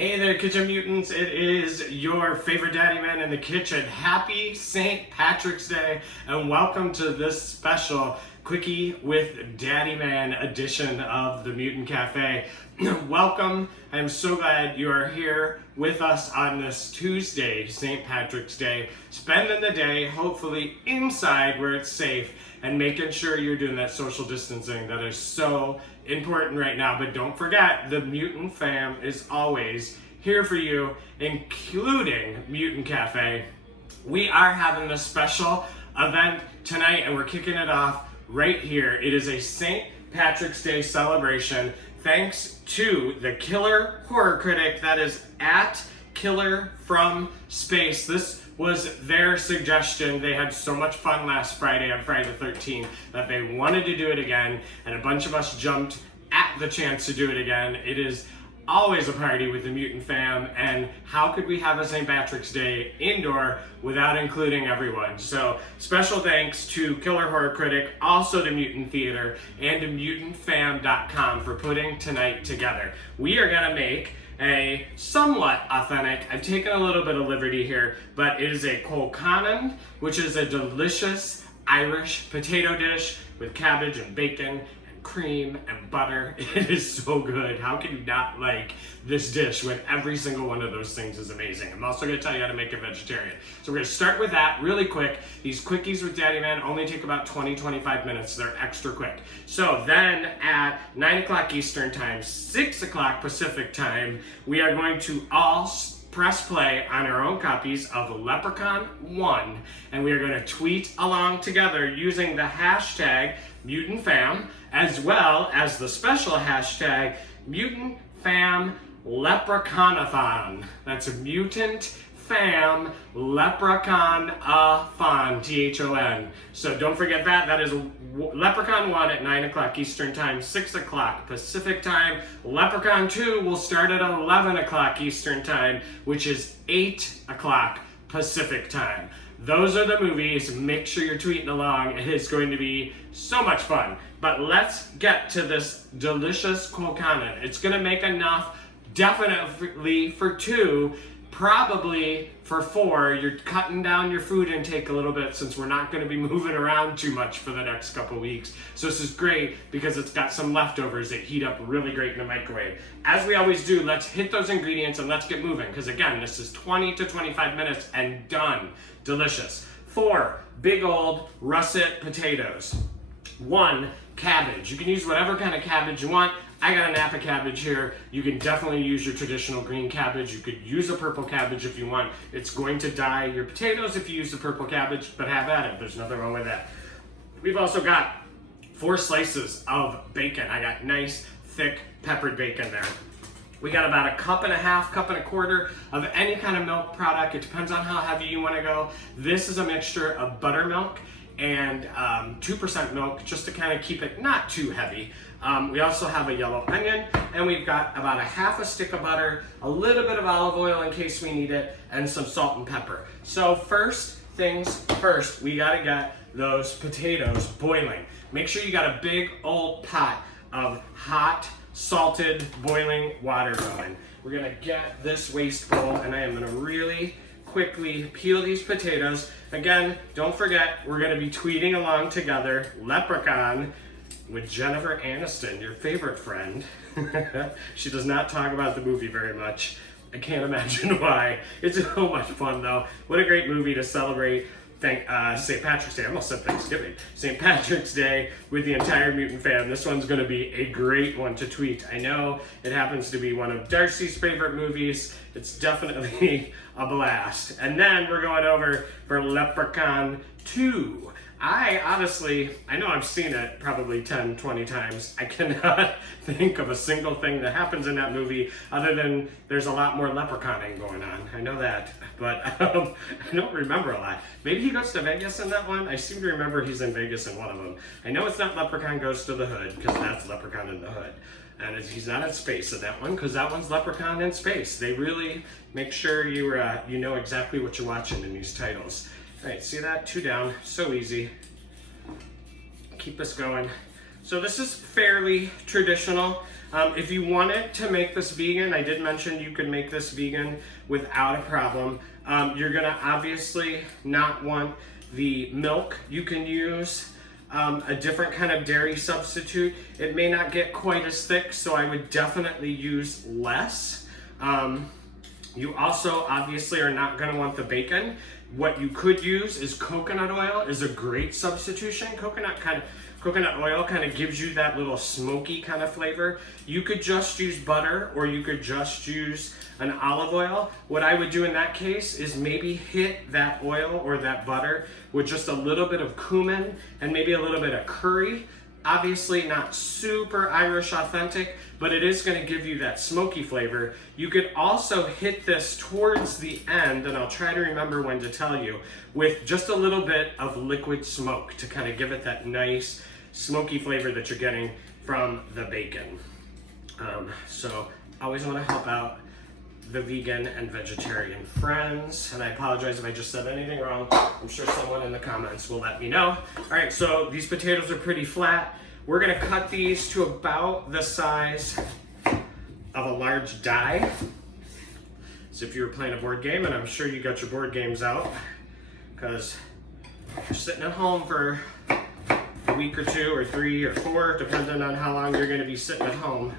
Hey there, Kitchen Mutants. It is your favorite Daddyman in the kitchen. Happy St. Patrick's Day, and welcome to this special Quickie with Daddyman edition of the Mutant Cafe. Welcome. I'm so glad you are here with us on this Tuesday, St. Patrick's Day, spending the day hopefully inside where it's safe and making sure you're doing that social distancing that is so important right now. But don't forget, the Mutant fam is always here for you, including Mutant Cafe. We are having this special event tonight, and we're kicking it off right here. It is a St. Patrick's Day celebration thanks to the Killer Horror Critic, that is at Killer from Space. This was their suggestion. They had so much fun last Friday on Friday the 13th that they wanted to do it again, and a bunch of us jumped at the chance to do it again. It is always a party with the Mutant fam, and how could we have a St. Patrick's Day indoor without including everyone? So special thanks to Killer Horror Critic, also to Mutant Theater, and to mutantfam.com for putting tonight together. We are gonna make a somewhat authentic, I've taken a little bit of liberty here, but it is a Colcannon, which is a delicious Irish potato dish with cabbage and bacon, cream and butter. It is so good. How can you not like this dish when every single one of those things is amazing? I'm also going to tell you how to make it vegetarian. So we're going to start with that really quick. These quickies with Daddyman only take about 20-25 minutes. They're extra quick. So then at 9 o'clock Eastern time, 6 o'clock Pacific time, we are going to all press play on our own copies of Leprechaun 1, and we are going to tweet along together using the hashtag MutantFam, as well as the special hashtag MutantFam Leprechaunathon. That's a Mutant Fam Leprechaun-a-thon, T-H-O-N. So don't forget that. That is Leprechaun 1 at 9 o'clock Eastern time, 6 o'clock Pacific time. Leprechaun 2 will start at 11 o'clock Eastern time, which is 8 o'clock Pacific time. Those are the movies. Make sure you're tweeting along. It is going to be so much fun. But let's get to this delicious Colcannon. It's going to make enough, definitely for 2, probably for 4. You're cutting down your food intake a little bit since we're not going to be moving around too much for the next couple weeks. So this is great because it's got some leftovers that heat up really great in the microwave. As we always do, let's hit those ingredients and let's get moving, because again, this is 20 to 25 minutes and done. Delicious. 4 big old russet potatoes. 1 cabbage. You can use whatever kind of cabbage you want. I got a Napa cabbage here. You can definitely use your traditional green cabbage. You could use a purple cabbage if you want. It's going to dye your potatoes if you use the purple cabbage, but have at it. There's nothing wrong with that. We've also got 4 slices of bacon. I got nice, thick, peppered bacon there. We got about 1.5 cups, 1.25 cups of any kind of milk product. It depends on how heavy you want to go. This is a mixture of buttermilk and 2% milk, just to kind of keep it not too heavy. We also have a yellow onion, and we've got about 1/2 stick of butter, a little bit of olive oil in case we need it, and some salt and pepper. So first things first, we gotta get those potatoes boiling. Make sure you got a big old pot of hot, salted, boiling water going. We're gonna get this waste bowl, and I am gonna really quickly peel these potatoes. Again, don't forget, we're gonna be tweeting along together, Leprechaun with Jennifer Aniston, your favorite friend. She does not talk about the movie very much. I can't imagine why. It's so much fun though. What a great movie to celebrate St. Patrick's Day. I almost said Thanksgiving. St. Patrick's Day with the entire Mutant fam. This one's going to be a great one to tweet. I know it happens to be one of Darcy's favorite movies. It's definitely a blast. And then we're going over for Leprechaun 2. I know I've seen it probably 10, 20 times. I cannot think of a single thing that happens in that movie other than there's a lot more leprechauning going on. I know that, but I don't remember a lot. Maybe he goes to Vegas in that one. I seem to remember he's in Vegas in one of them. I know it's not Leprechaun Goes to the Hood, because that's Leprechaun in the Hood. And he's not in space in that one, because that one's Leprechaun in space. They really make sure you know exactly what you're watching in these titles. All right, see that? 2 down, so easy. Keep this going. So this is fairly traditional. If you wanted to make this vegan, I did mention you could make this vegan without a problem. You're gonna obviously not want the milk. You can use a different kind of dairy substitute. It may not get quite as thick, so I would definitely use less. You also obviously are not gonna want the bacon. What you could use is coconut oil is a great substitution. Coconut oil kind of gives you that little smoky kind of flavor. You could just use butter, or you could just use an olive oil. What I would do in that case is maybe hit that oil or that butter with just a little bit of cumin and maybe a little bit of curry. Obviously not super Irish authentic, but it is gonna give you that smoky flavor. You could also hit this towards the end, and I'll try to remember when to tell you, with just a little bit of liquid smoke to kind of give it that nice smoky flavor that you're getting from the bacon. So always wanna help out the vegan and vegetarian friends, and I apologize if I just said anything wrong. I'm sure someone in the comments will let me know. All right, so these potatoes are pretty flat. We're gonna cut these to about the size of a large die. So if you were playing a board game, and I'm sure you got your board games out, because you're sitting at home for a week or 2 or 3 or 4, depending on how long you're gonna be sitting at home,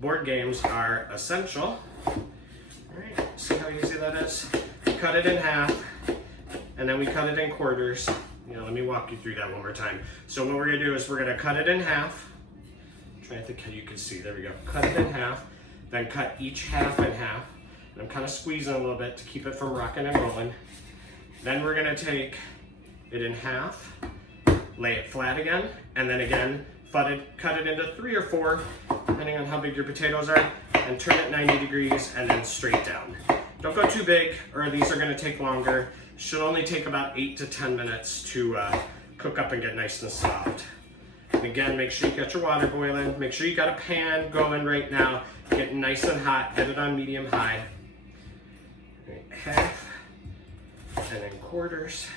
board games are essential. Alright, see how easy that is? We cut it in half, and then we cut it in quarters. Let me walk you through that one more time. So what we're gonna do is we're gonna cut it in half. I'm trying to think how you can see, there we go. Cut it in half, then cut each half in half. And I'm kind of squeezing a little bit to keep it from rocking and rolling. Then we're gonna take it in half, lay it flat again, and then again, cut it into 3 or 4, depending on how big your potatoes are, and turn it 90 degrees and then straight down. Don't go too big, or these are gonna take longer. Should only take about 8 to 10 minutes to cook up and get nice and soft. And again, make sure you got your water boiling. Make sure you got a pan going right now. Get nice and hot, get it on medium high. Right, half, and then quarters.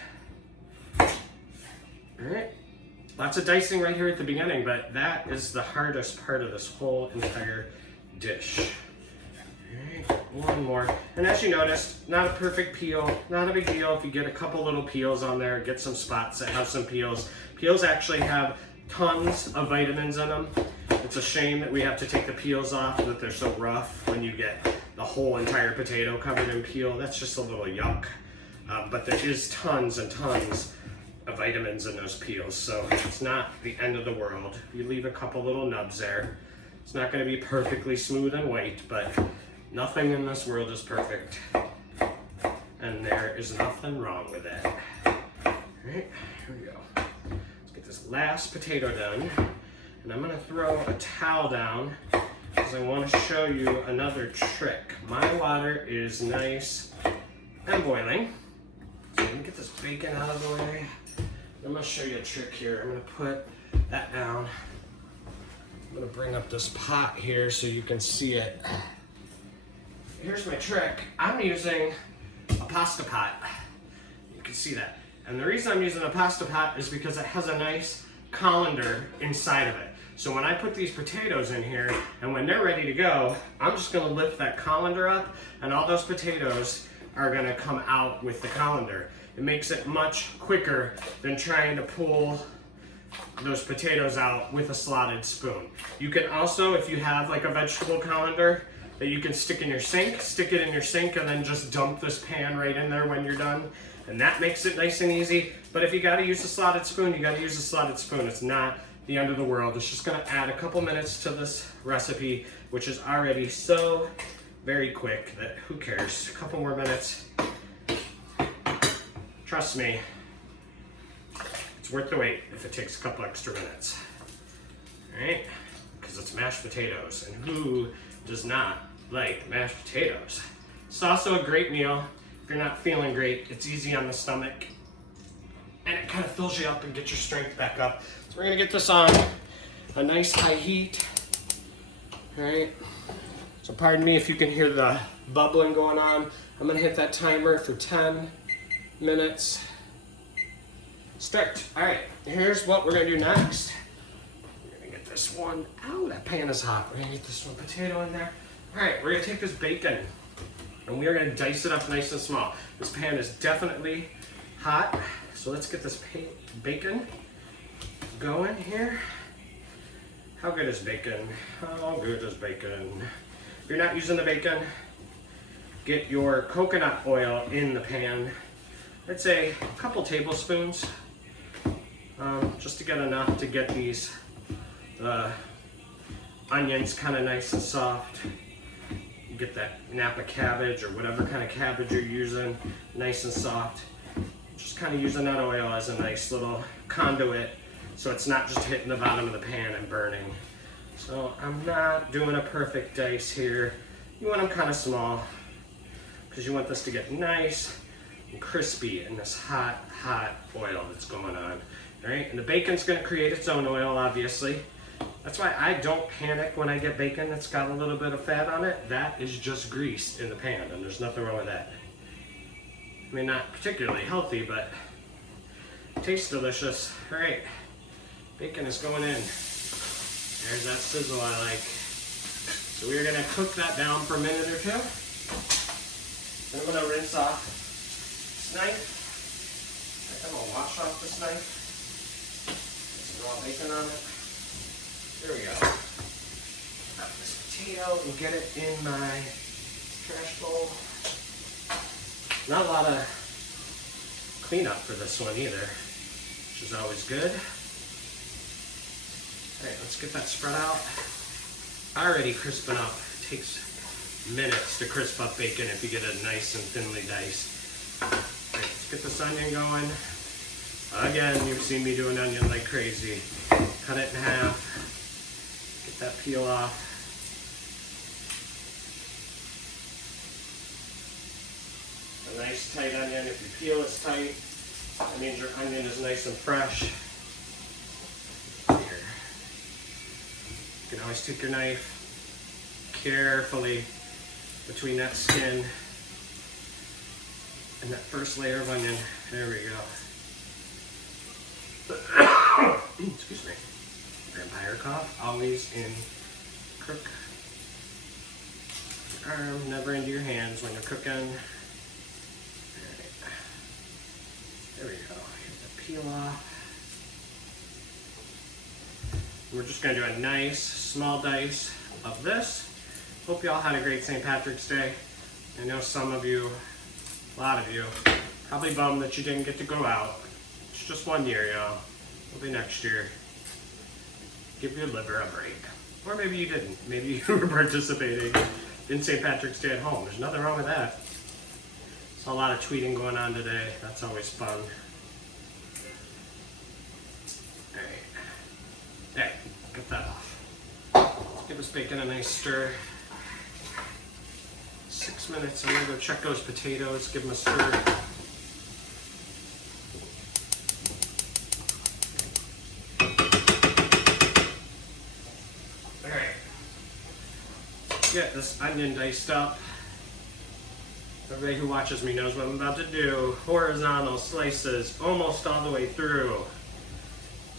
All right. Lots of dicing right here at the beginning, but that is the hardest part of this whole entire dish. All right, one more. And as you noticed, not a perfect peel, not a big deal if you get a couple little peels on there, get some spots that have some peels. Peels actually have tons of vitamins in them. It's a shame that we have to take the peels off, that they're so rough when you get the whole entire potato covered in peel. That's just a little yuck. But there is tons and tons of vitamins in those peels, so it's not the end of the world. You leave a couple little nubs there. It's not going to be perfectly smooth and white, but nothing in this world is perfect, and there is nothing wrong with it. All right, here we go. Let's get this last potato done, and I'm going to throw a towel down because I want to show you another trick. My water is nice and boiling, so let me get this bacon out of the way. I'm going to show you a trick here. I'm going to put that down. I'm going to bring up this pot here so you can see it. Here's my trick. I'm using a pasta pot. You can see that. And the reason I'm using a pasta pot is because it has a nice colander inside of it. So when I put these potatoes in here, and when they're ready to go, I'm just going to lift that colander up, and all those potatoes are going to come out with the colander. It makes it much quicker than trying to pull those potatoes out with a slotted spoon. You can also, if you have like a vegetable colander that you can stick in your sink, stick it in your sink and then just dump this pan right in there when you're done. And that makes it nice and easy. But if you gotta use a slotted spoon, you gotta use a slotted spoon. It's not the end of the world. It's just gonna add a couple minutes to this recipe, which is already so very quick that who cares? A couple more minutes. Trust me, it's worth the wait if it takes a couple extra minutes. All right, because it's mashed potatoes, and who does not like mashed potatoes? It's also a great meal. If you're not feeling great, it's easy on the stomach, and it kind of fills you up and gets your strength back up. So we're gonna get this on a nice high heat. All right, so pardon me if you can hear the bubbling going on. I'm gonna hit that timer for 10 minutes. Start. All right, here's what we're gonna do next. We're gonna this one, ow, that pan is hot. We're gonna get this one potato in there. All right, we're gonna take this bacon and we are gonna dice it up nice and small. This pan is definitely hot, so let's get this bacon going here. How good is bacon? How good is bacon? If you're not using the bacon, get your coconut oil in the pan. I'd say a couple tablespoons, just to get enough to get these onions kind of nice and soft. You get that Napa cabbage or whatever kind of cabbage you're using, nice and soft. Just kind of using that oil as a nice little conduit, so it's not just hitting the bottom of the pan and burning. So I'm not doing a perfect dice here. You want them kind of small, because you want this to get nice and crispy in this hot, hot oil that's going on. All right, and the bacon's gonna create its own oil, obviously. That's why I don't panic when I get bacon that's got a little bit of fat on it. That is just grease in the pan, and there's nothing wrong with that. I mean, not particularly healthy, but it tastes delicious. All right, bacon is going in. There's that sizzle I like. So we're gonna cook that down for a minute or two. Then I'm gonna rinse off this knife. I'm gonna wash off this knife. Get some raw bacon on it. There we go. Got this potato and get it in my trash bowl. Not a lot of cleanup for this one either, which is always good. All right, let's get that spread out. Already crisping up. It takes minutes to crisp up bacon if you get it nice and thinly diced. All right, let's get this onion going. Again, you've seen me do an onion like crazy. Cut it in half. Get that peel off. A nice tight onion. If your peel is tight, that means your onion is nice and fresh. Here. You can always take your knife carefully between that skin and that first layer of onion. There we go. Excuse me. Vampire cough, always in cook your arm, never into your hands when you're cooking. Alright. There we go. Get the peel off. We're just going to do a nice small dice of this. Hope you all had a great St. Patrick's Day. I know some of you, a lot of you, probably bummed that you didn't get to go out. It's just one year, y'all. It'll be next year. Give your liver a break. Or maybe you didn't. Maybe you were participating in St. Patrick's Day at home. There's nothing wrong with that. Saw a lot of tweeting going on today. That's always fun. Alright. Hey, get that off. Let's give this bacon a nice stir. 6 minutes. I'm gonna go check those potatoes, give them a stir. Get this onion diced up. Everybody who watches me knows what I'm about to do. Horizontal slices almost all the way through.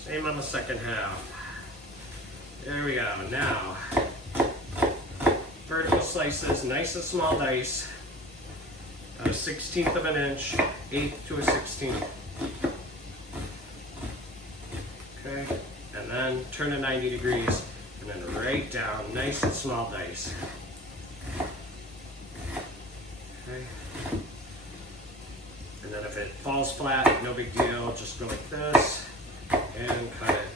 Same on the second half. There we go. Now, vertical slices, nice and small dice. About a 1/16 of an inch, 1/8 to a 1/16. Okay, and then turn it 90 degrees. And then right down, nice and small dice. Okay. And then if it falls flat, no big deal. Just go like this and cut it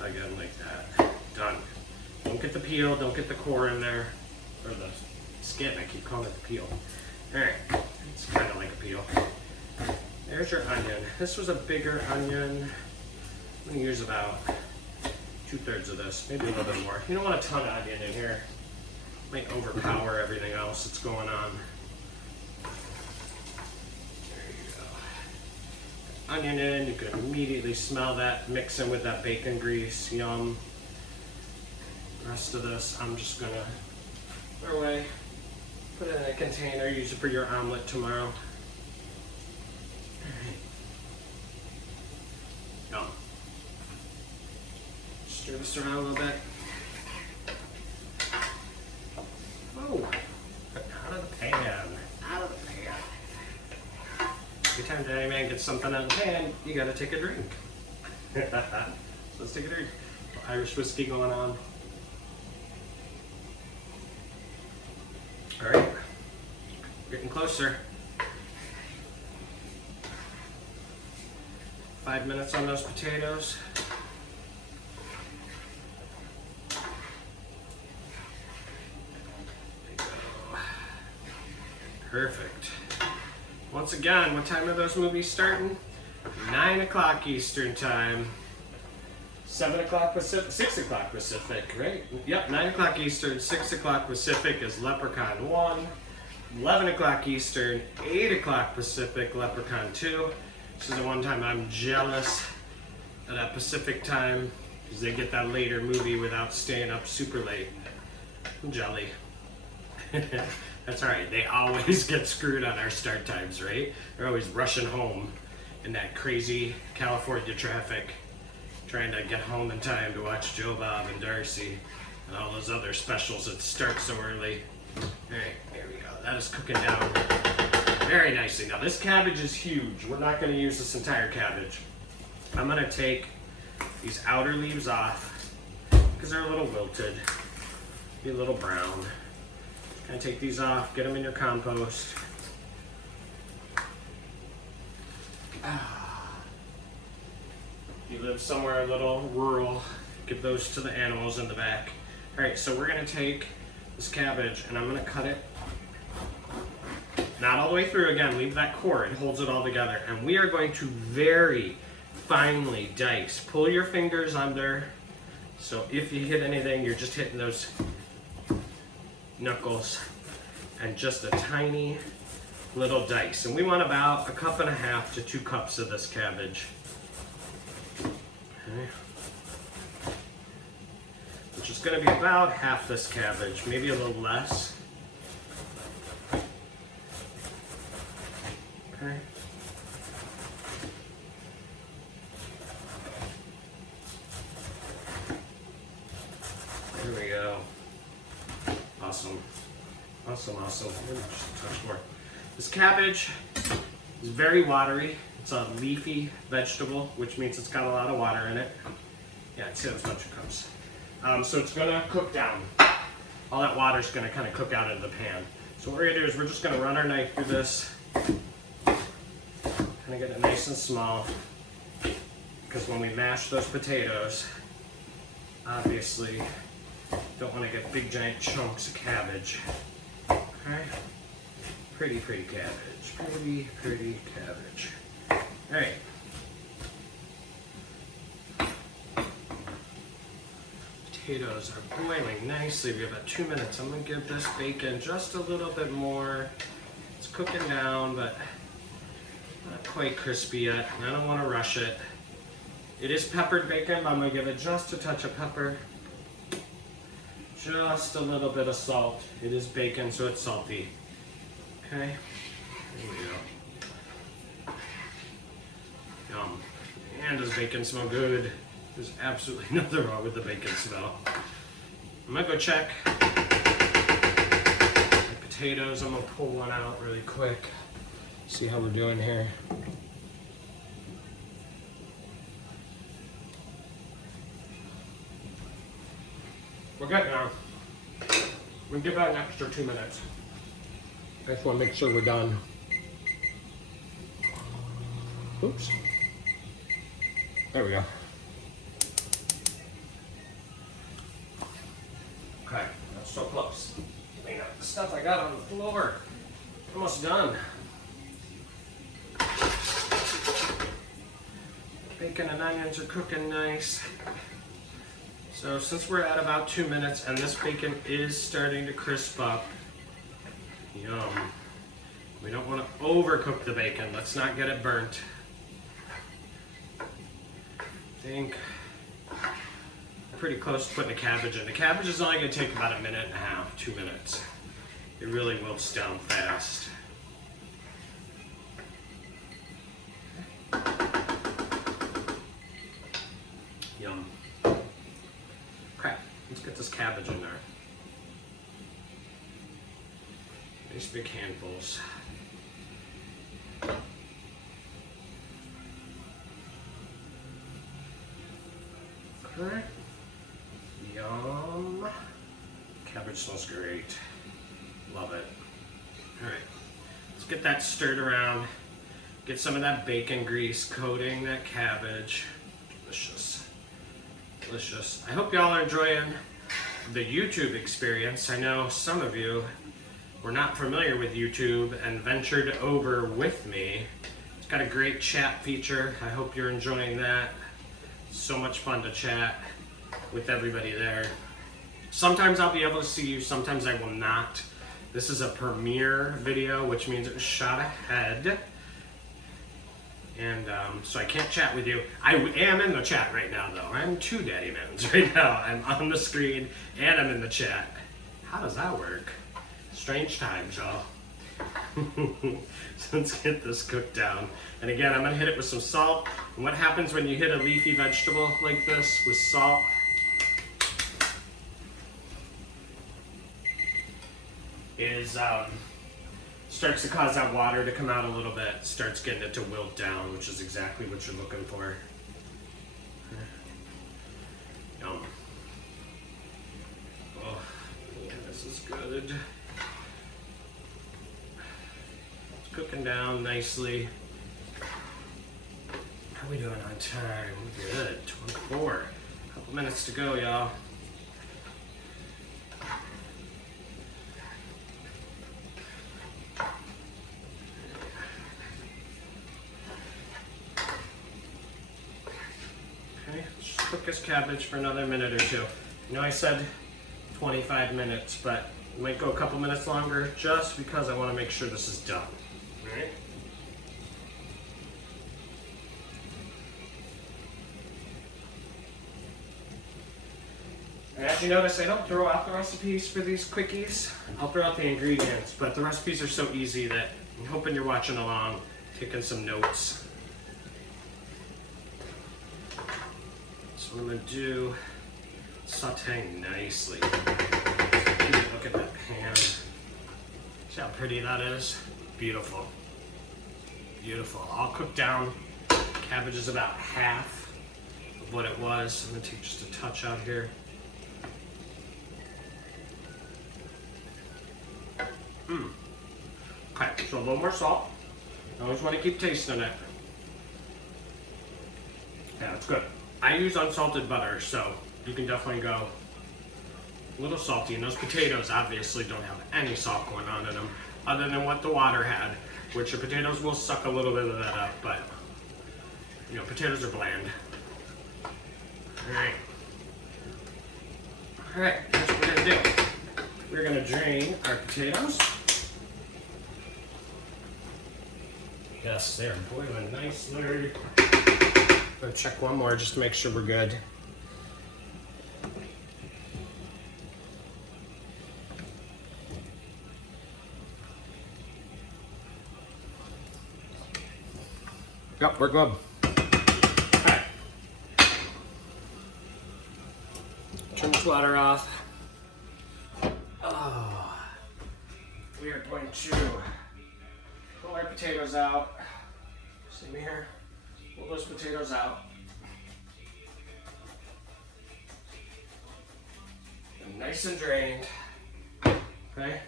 again like that. Done. Don't get the peel, don't get the core in there. Or the skin, I keep calling it the peel. Alright, it's kind of like a peel. There's your onion. This was a bigger onion. I'm going to use about 2/3 of this, maybe a little bit more. You don't want a ton of onion in here. Might overpower everything else that's going on. There you go. Onion in, you can immediately smell that, mix in with that bacon grease, yum. The rest of this, I'm just gonna put away, put it in a container, use it for your omelet tomorrow. All right. Yum. Stir this around a little bit. Oh, out of the pan. Out of the pan. Every time Daddyman gets something out of the pan, you gotta take a drink. So let's take a drink. Irish whiskey going on. All right, getting closer. 5 minutes on those potatoes. Perfect. Once again, what time are those movies starting? 9 o'clock Eastern time. 7 o'clock Pacific, 6 o'clock Pacific, right? Yep, 9 o'clock Eastern, 6 o'clock Pacific is Leprechaun 1. 11 o'clock Eastern, 8 o'clock Pacific, Leprechaun 2. This is the one time I'm jealous of that Pacific time because they get that later movie without staying up super late. I'm jelly. That's all right. They always get screwed on our start times, right? They're always rushing home in that crazy California traffic, trying to get home in time to watch Joe Bob and Darcy and all those other specials that start so early. All right, here we go. That is cooking down very nicely. Now this cabbage is huge. We're not going to use this entire cabbage. I'm going to take these outer leaves off because they're a little wilted, be a little brown. And take these off, get them in your compost. You live somewhere a little rural, give those to the animals in the back. All right, so we're gonna take this cabbage and I'm gonna cut it, not all the way through again, leave that core, it holds it all together. And we are going to very finely dice. Pull your fingers under, so if you hit anything, you're just hitting those knuckles, and just a tiny little dice. And we want about 1.5 cups to 2 cups of this cabbage. Okay. Which is going to be about half this cabbage, maybe a little less. Okay. There we go. Awesome. Awesome, awesome. Just a touch more. This cabbage is very watery. It's a leafy vegetable, which means it's got a lot of water in it. Yeah, I'd say that's a bunch of cups. So it's gonna cook down. All that water's gonna kind of cook out into the pan. So what we're gonna do is we're just gonna run our knife through this. Kind of get it nice and small. Because when we mash those potatoes, obviously, don't want to get big giant chunks of cabbage. Okay? Pretty cabbage. Pretty cabbage. Alright. Potatoes are boiling nicely. We have about 2 minutes. I'm going to give this bacon just a little bit more. It's cooking down, but not quite crispy yet. I don't want to rush it. It is peppered bacon, but I'm going to give it just a touch of pepper. Just a little bit of salt. It is bacon, so it's salty. Okay, here we go. Yum. And does bacon smell good? There's absolutely nothing wrong with the bacon smell. I'm gonna go check the potatoes. I'm gonna pull one out really quick. See how we're doing here. We're good now. We'll give that an extra 2 minutes. I just want to make sure we're done. Oops. There we go. Okay, that's so close. Clean up the stuff I got on the floor. Almost done. Bacon and onions are cooking nice. So since we're at about 2 minutes and this bacon is starting to crisp up, yum. We don't want to overcook the bacon. Let's not get it burnt. I think we're pretty close to putting the cabbage in. The cabbage is only going to take about 1.5 minutes, 2 minutes. It really wilts down fast. Yum. Let's get this cabbage in there. Nice big handfuls. Okay. Yum. Cabbage smells great. Love it. All right. Let's get that stirred around. Get some of that bacon grease coating that cabbage. Delicious. Delicious. I hope y'all are enjoying the YouTube experience. I know some of you were not familiar with YouTube and ventured over with me. It's got a great chat feature. I hope you're enjoying that. So much fun to chat with everybody there. Sometimes I'll be able to see you, sometimes I will not. This is a premiere video, which means it was shot ahead. And so I can't chat with you. I am in the chat right now, though. I'm 2 Daddymans right now. I'm on the screen and I'm in the chat. How does that work? Strange times, y'all. So let's get this cooked down. And again, I'm gonna hit it with some salt. And what happens when you hit a leafy vegetable like this with salt? Is starts to cause that water to come out a little bit, starts getting it to wilt down, which is exactly what you're looking for. Yum. Oh, yeah, this is good. It's cooking down nicely. How are we doing on time? Good, 24. Couple minutes to go, y'all. Cook this cabbage for another minute or 2. You know I said 25 minutes, but it might go a couple minutes longer just because I want to make sure this is done. All right? And as you notice, I don't throw out the recipes for these quickies. I'll throw out the ingredients, but the recipes are so easy that I'm hoping you're watching along, taking some notes. So what I'm going to do, sauteing nicely. Look at that pan. See how pretty that is? Beautiful. Beautiful. All cooked down. Cabbage is about half of what it was. I'm going to take just a touch out here. Okay, so a little more salt. I always want to keep tasting it. Yeah, it's good. I use unsalted butter, so you can definitely go a little salty. And those potatoes obviously don't have any salt going on in them, other than what the water had, which the potatoes will suck a little bit of that up, but you know, potatoes are bland. Alright. Alright, here's what we're gonna do. We're gonna drain our potatoes. Yes, they're boiling nicely. I'm gonna check one more just to make sure we're good. Yep, we're good. Alright. Turn this water off. Oh. We are going to pull our potatoes out. See me here? Pull those potatoes out. And nice and drained. Okay?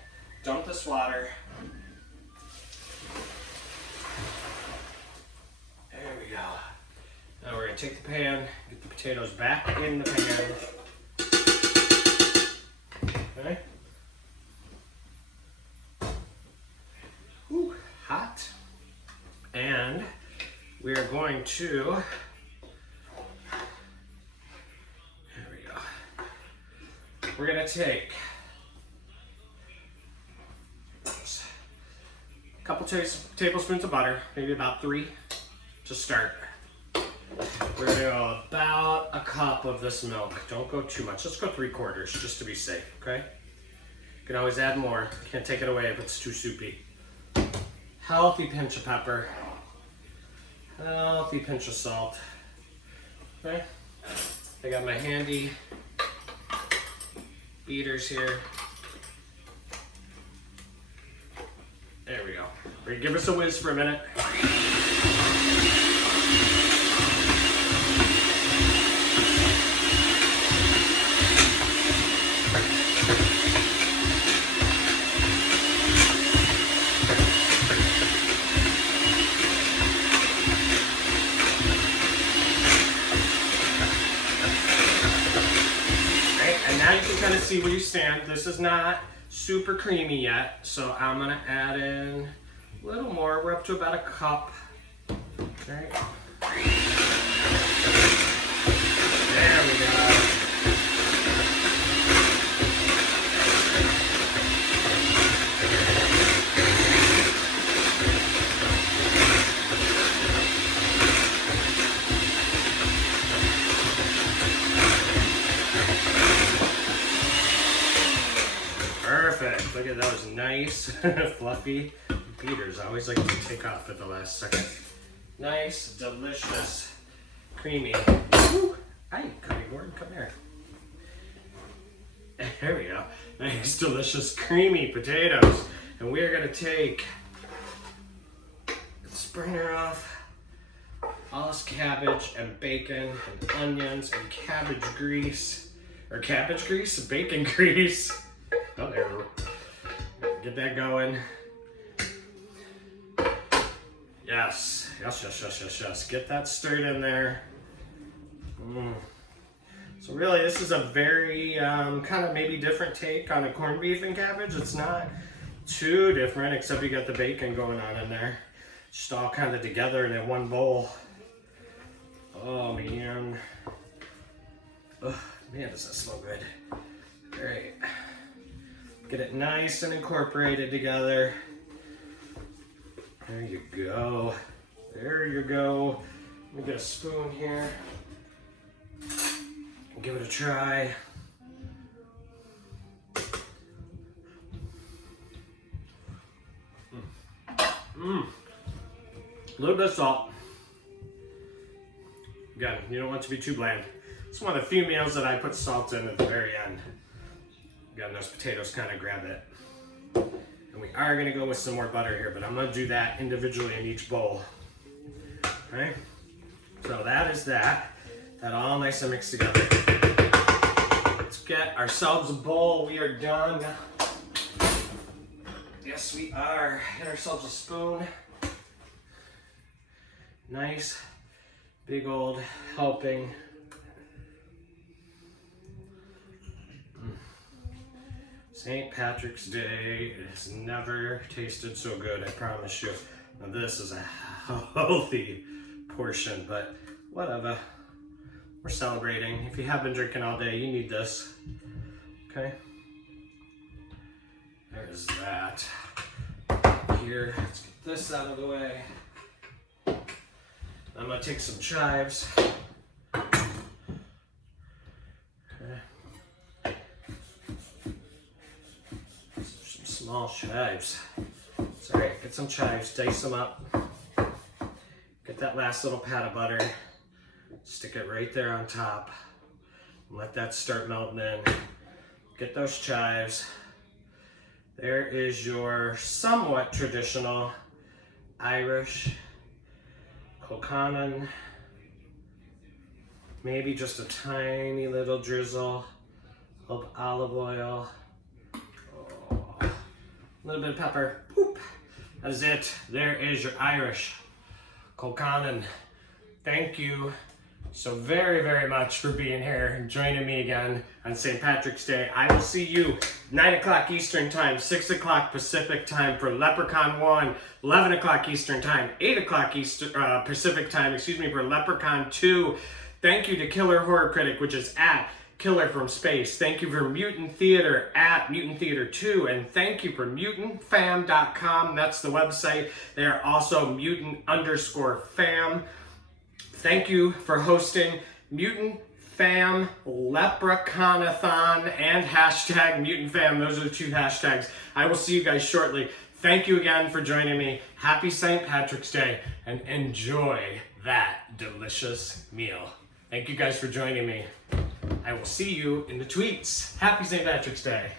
Dump this water. There we go. Now we're going to take the pan, get the potatoes back in the pan. Okay? Ooh, hot. And we are going to, there we go. We're going to take a couple tablespoons of butter, maybe about 3 to start. We're going to go about a cup of this milk. Don't go too much. Let's go 3/4 just to be safe, okay? You can always add more. Can't take it away if it's too soupy. Healthy pinch of pepper. Healthy pinch of salt. Okay. I got my handy beaters here. There we go. We're gonna give us a whiz for a minute. Now you can kind of see where you stand. This is not super creamy yet, so I'm gonna add in a little more. We're up to about a cup. Okay. There we go. Perfect. Look at those nice, fluffy beaters. I always like to take off at the last second. Nice, delicious, creamy. Woo! Hi, Cutting Board, come here. There we go. Nice, delicious, creamy potatoes. And we are going to take the springer off. All this cabbage and bacon and onions and cabbage grease. Or cabbage grease? Bacon grease. Oh, there we go. Get that going. Yes. Yes. Get that stirred in there. So really, this is a very kind of maybe different take on a corned beef and cabbage. It's not too different, except you got the bacon going on in there. Just all kind of together in that one bowl. Oh, man. Oh, man, does that smell good. All right. Get it nice and incorporated together. There you go. There you go. Let me get a spoon here. Give it a try. A little bit of salt. Again, you don't want it to be too bland. It's one of the few meals that I put salt in at the very end. Again, those potatoes kind of grab it. And we are going to go with some more butter here, but I'm going to do that individually in each bowl. Okay? So that is that. That all nice and mixed together. Let's get ourselves a bowl. We are done. Yes, we are. Get ourselves a spoon. Nice, big old helping. St. Patrick's Day has never tasted so good, I promise you. Now this is a healthy portion, but whatever. We're celebrating. If you have been drinking all day, you need this. Okay? There's that. Here, let's get this out of the way. I'm gonna take some chives. Small chives. It's all right, get some chives, dice them up. Get that last little pat of butter. Stick it right there on top. And let that start melting in. Get those chives. There is your somewhat traditional Irish Colcannon. Maybe just a tiny little drizzle of olive oil. A little bit of pepper. Boop. That is it. There is your Irish Colcannon. Thank you so very, very much for being here and joining me again on St. Patrick's Day. I will see you 9 o'clock Eastern Time, 6 o'clock Pacific Time for Leprechaun 1, 11 o'clock Eastern Time, 8 o'clock Pacific Time, for Leprechaun 2. Thank you to Killer Horror Critic, which is at Killer from Space. Thank you for Mutant Theater at Mutant Theater 2. And thank you for mutantfam.com. That's the website. They are also mutant_fam. Thank you for hosting Mutant Fam Leprechaunathon and hashtag Mutant Fam. Those are the two hashtags. I will see you guys shortly. Thank you again for joining me. Happy St. Patrick's Day and enjoy that delicious meal. Thank you guys for joining me. I will see you in the tweets. Happy St. Patrick's Day.